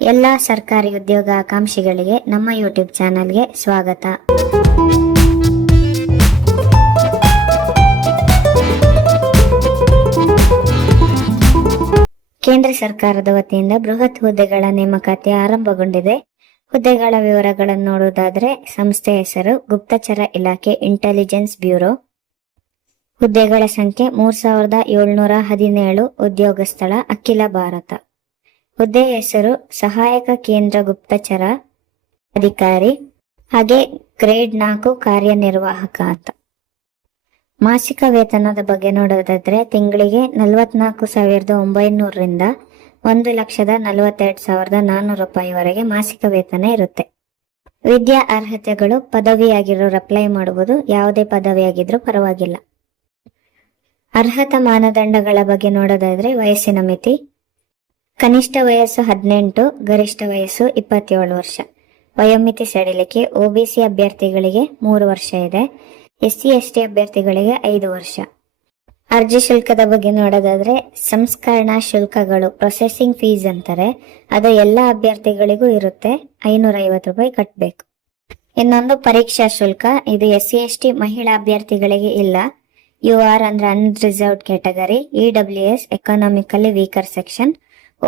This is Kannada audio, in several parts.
ಎಲ್ಲ ಸರ್ಕಾರಿ ಉದ್ಯೋಗ ಆಕಾಂಕ್ಷಿಗಳಿಗೆ ನಮ್ಮ ಯೂಟ್ಯೂಬ್ ಚಾನಲ್ಗೆ ಸ್ವಾಗತ. ಕೇಂದ್ರ ಸರ್ಕಾರದ ವತಿಯಿಂದ ಬೃಹತ್ ಹುದ್ದೆಗಳ ನೇಮಕಾತಿ ಆರಂಭಗೊಂಡಿದೆ. ಹುದ್ದೆಗಳ ವಿವರಗಳನ್ನು ನೋಡುವುದಾದರೆ ಸಂಸ್ಥೆ ಹೆಸರು ಗುಪ್ತಚರ ಇಲಾಖೆ ಇಂಟೆಲಿಜೆನ್ಸ್ ಬ್ಯೂರೋ ಹುದ್ದೆಗಳ ಸಂಖ್ಯೆ ಮೂರ್ ಸಾವಿರದ ಏಳ್ನೂರ ಹದಿನೇಳು ಉದ್ಯೋಗ ಸ್ಥಳ ಅಖಿಲ ಭಾರತ. ಹುದ್ದೆ ಹೆಸರು ಸಹಾಯಕ ಕೇಂದ್ರ ಗುಪ್ತಚರ ಅಧಿಕಾರಿ, ಹಾಗೆ ಗ್ರೇಡ್ ನಾಲ್ಕು ಕಾರ್ಯನಿರ್ವಾಹಕ ಅಂತ. ಮಾಸಿಕ ವೇತನದ ಬಗ್ಗೆ ನೋಡೋದಾದ್ರೆ ತಿಂಗಳಿಗೆ ನಲವತ್ನಾಲ್ಕು ಸಾವಿರದ ಒಂಬೈನೂರರಿಂದ ಒಂದು ಲಕ್ಷದ ನಲವತ್ತೆರಡು ಸಾವಿರದ ನಾನ್ನೂರು ರೂಪಾಯಿವರೆಗೆ ಮಾಸಿಕ ವೇತನ ಇರುತ್ತೆ. ವಿದ್ಯಾ ಅರ್ಹತೆಗಳು ಪದವಿಯಾಗಿರೋರು ಅಪ್ಲೈ ಮಾಡುವುದು ಯಾವುದೇ ಪದವಿಯಾಗಿದ್ರೂ ಪರವಾಗಿಲ್ಲ. ಅರ್ಹತಾ ಮಾನದಂಡಗಳ ಬಗ್ಗೆ ನೋಡೋದಾದ್ರೆ ವಯಸ್ಸಿನ ಮಿತಿ ಕನಿಷ್ಠ ವಯಸ್ಸು ಹದಿನೆಂಟು, ಗರಿಷ್ಠ ವಯಸ್ಸು ಇಪ್ಪತ್ತೇಳು ವರ್ಷ. ವಯೋಮಿತಿ ಸಡಿಲಿಕೆ ಒಬಿಸಿ ಅಭ್ಯರ್ಥಿಗಳಿಗೆ ಮೂರು ವರ್ಷ ಇದೆ. ಎಸ್ಸಿ ಎಸ್ಟಿ ಅಭ್ಯರ್ಥಿಗಳಿಗೆ ಐದು ವರ್ಷ. ಅರ್ಜಿ ಶುಲ್ಕದ ಬಗ್ಗೆ ನೋಡೋದಾದ್ರೆ ಸಂಸ್ಕರಣಾ ಶುಲ್ಕಗಳು ಪ್ರೊಸೆಸಿಂಗ್ ಫೀಸ್ ಅಂತಾರೆ. ಅದು ಎಲ್ಲ ಅಭ್ಯರ್ಥಿಗಳಿಗೂ ಇರುತ್ತೆ. ಐನೂರ ಐವತ್ತು ರೂಪಾಯಿ ಕಟ್ಟಬೇಕು ಇನ್ನೊಂದು ಪರೀಕ್ಷಾ ಶುಲ್ಕ. ಇದು ಎಸ್ ಸಿ, ಎಸ್ ಟಿ ಮಹಿಳಾ ಅಭ್ಯರ್ಥಿಗಳಿಗೆ ಇಲ್ಲ. ಯು ಆರ್ ಅಂದ್ರೆ unreserved category E W S economically weaker section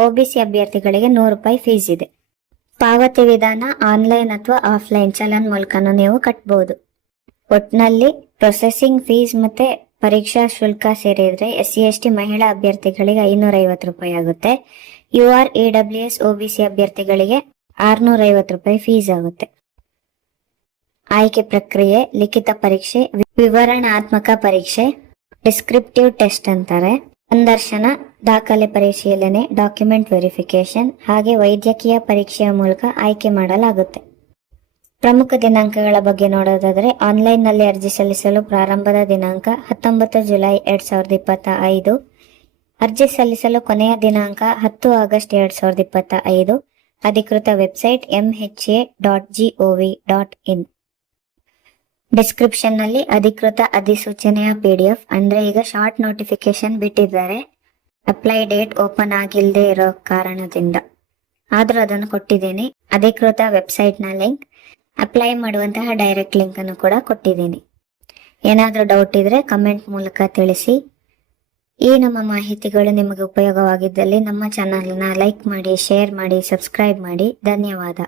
OBC ಅಭ್ಯರ್ಥಿಗಳಿಗೆ ನೂರು ರೂಪಾಯಿ ಫೀಸ್ ಇದೆ. ಪಾವತಿ ವಿಧಾನ ಆನ್ಲೈನ್ ಅಥವಾ ಆಫ್ಲೈನ್ ಚಲನ್ ಮೂಲಕನೂ ನೀವು ಕಟ್ಬಹುದು ಒಟ್ನಲ್ಲಿ ಪ್ರೊಸೆಸಿಂಗ್ ಫೀಸ್ ಮತ್ತೆ ಪರೀಕ್ಷಾ ಶುಲ್ಕ ಸೇರಿದ್ರೆ ಎಸ್ ಸಿ ಎಸ್ ಟಿ ಮಹಿಳಾ ಅಭ್ಯರ್ಥಿಗಳಿಗೆ ಐನೂರ ಐವತ್ತು ರೂಪಾಯಿ ಆಗುತ್ತೆ. U R E W S OBC ಅಭ್ಯರ್ಥಿಗಳಿಗೆ ಆರ್ನೂರ ಐವತ್ತು ರೂಪಾಯಿ ಫೀಸ್ ಆಗುತ್ತೆ. ಆಯ್ಕೆ ಪ್ರಕ್ರಿಯೆ, ಲಿಖಿತ ಪರೀಕ್ಷೆ, ವಿವರಣಾತ್ಮಕ ಪರೀಕ್ಷೆ ಡಿಸ್ಕ್ರಿಪ್ಟಿವ್ ಟೆಸ್ಟ್ ಅಂತಾರೆ. ಸಂದರ್ಶನ ದಾಖಲೆ ಪರಿಶೀಲನೆ ಡಾಕ್ಯುಮೆಂಟ್ ವೆರಿಫಿಕೇಶನ್ ಹಾಗೆ ವೈದ್ಯಕೀಯ ಪರೀಕ್ಷೆಯ ಮೂಲಕ ಆಯ್ಕೆ ಮಾಡಲಾಗುತ್ತೆ. ಪ್ರಮುಖ ದಿನಾಂಕಗಳ ಬಗ್ಗೆ ನೋಡೋದಾದರೆ ಆನ್ಲೈನ್ನಲ್ಲಿ ಅರ್ಜಿ ಸಲ್ಲಿಸಲು ಪ್ರಾರಂಭದ ದಿನಾಂಕ ಹತ್ತೊಂಬತ್ತು ಜುಲೈ ಎರಡ್ ಸಾವಿರದ ಇಪ್ಪತ್ತ ಐದು, ಅರ್ಜಿ ಸಲ್ಲಿಸಲು ಕೊನೆಯ ದಿನಾಂಕ ಹತ್ತು ಆಗಸ್ಟ್ ಎರಡ್ ಸಾವಿರದ ಇಪ್ಪತ್ತ ಐದು, ಅಧಿಕೃತ website M H A dot G O V dot in ಡಿಸ್ಕ್ರಿಪ್ಷನ್ನಲ್ಲಿ ಅಧಿಕೃತ ಅಧಿಸೂಚನೆಯ ಪಿ ಡಿ ಎಫ್ ಅಂದರೆ ಈಗ ಶಾರ್ಟ್ ನೋಟಿಫಿಕೇಶನ್ ಬಿಟ್ಟಿದ್ದಾರೆ. ಅಪ್ಲೈ ಡೇಟ್ ಓಪನ್ ಆಗಿಲ್ಲದೆ ಇರೋ ಕಾರಣದಿಂದ. ಆದರೂ ಅದನ್ನು ಕೊಟ್ಟಿದ್ದೀನಿ. ಅಧಿಕೃತ ವೆಬ್ಸೈಟ್ನ ಲಿಂಕ್ ಅಪ್ಲೈ ಮಾಡುವಂತಹ ಡೈರೆಕ್ಟ್ ಲಿಂಕನ್ನು ಕೂಡ ಕೊಟ್ಟಿದ್ದೀನಿ. ಏನಾದರೂ ಡೌಟ್ ಇದ್ರೆ ಕಮೆಂಟ್ ಮೂಲಕ ತಿಳಿಸಿ. ಈ ನಮ್ಮ ಮಾಹಿತಿಗಳು ನಿಮಗೆ ಉಪಯೋಗವಾಗಿದ್ದಲ್ಲಿ ನಮ್ಮ ಚಾನಲ್ನ ಲೈಕ್ ಮಾಡಿ ಶೇರ್ ಮಾಡಿ ಸಬ್ಸ್ಕ್ರೈಬ್ ಮಾಡಿ. ಧನ್ಯವಾದ.